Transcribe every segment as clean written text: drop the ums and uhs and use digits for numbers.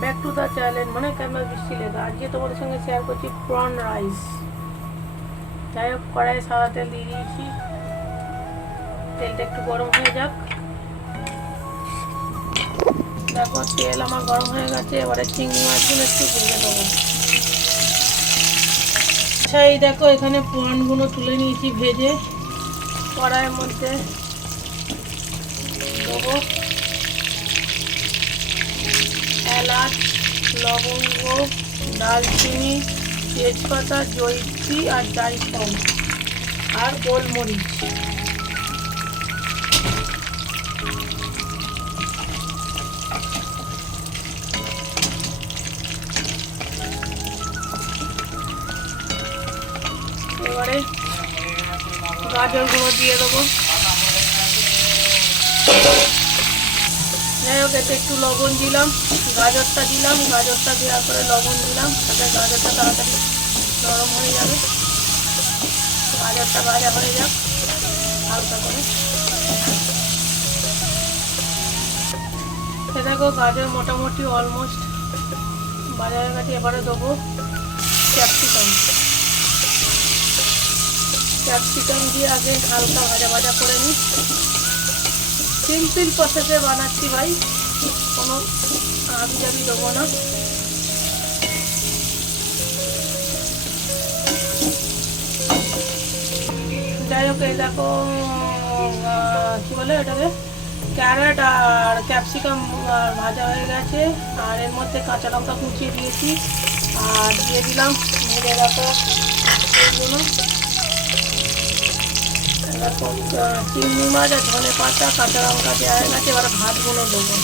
Back to the channel মানে camera বৃষ্টি লেখা। আজকে তোমাদের সঙ্গে শেয়ার করছি প্রন রাইস। যাই হোক, কড়াই সাদা তেল দিয়ে দিয়েছি, তেলটা একটু গরম হয়ে যাক। দেখো তেল আমার গরম হয়ে গেছে, এবারে চিংড়ি মাছগুলো একটু ভেজে দেবো। আচ্ছা, এই দেখো এখানে প্রনগুলো তুলে নিয়েছি ভেজে। কড়াইয়ের মধ্যে দেবো এলাচ, লবঙ্গ, দারচিনি, তেজপাতা, জয়িত্রী আর জায়ফল আর গোলমরিচ। এবারে গাজরগুলো দিয়ে দেবো। যাই হোক, এতে একটু লবণ দিলাম, গাজরটা দিলাম, গাজরটা দেওয়ার পরে লবণ দিলাম, তাতে গাজরটা তাড়াতাড়ি নরম হয়ে যাবে। গাজরটা ভাজা হয়ে যাক হালকা করে। সে দেখো গাজর মোটামুটি অলমোস্ট ভাজা হয়ে গেছে। এবারে দেবো ক্যাপসিকাম। ক্যাপসিকাম দিয়ে আগে হালকা ভাজা ভাজা করে নিই। সিম্পল প্রসেসে বানাচ্ছি ভাই, কোনো আবিজাবি দেবো না। যাই হোক, এই দেখো কী বলে এটাকে, ক্যারেট আর ক্যাপসিকাম ভাজা হয়ে গেছে। আর এর মধ্যে কাঁচা লঙ্কা কুচিয়ে দিয়েছি আর দিয়ে দিলাম ভেজে রাখা এইগুলো। এরকম চিংড়ি মাছ আর ধনে পাতা, কাঁচা লঙ্কা দেওয়া হয়ে গেছে। এবার ভাতগুলো দেবো।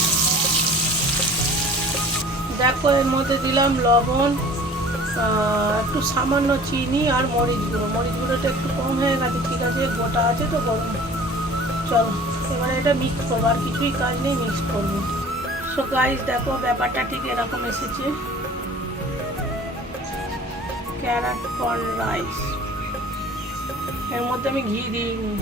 দেখো এর মধ্যে দিলাম লবণ, একটু সামান্য চিনি আর মরিচ গুঁড়ো। মরিচ গুঁড়োটা একটু কম হয়ে গেছে, ঠিক আছে, গোটা আছে তো গরম। চলো এবারে এটা মিক্স করবো, আর কিছুই কাজ নেই, মিক্স করবো। সো গাইস দেখো ব্যাপারটা ঠিক এরকম এসেছে। ক্যারট প্রন রাইস, এর মধ্যে আমি ঘি দিইনি।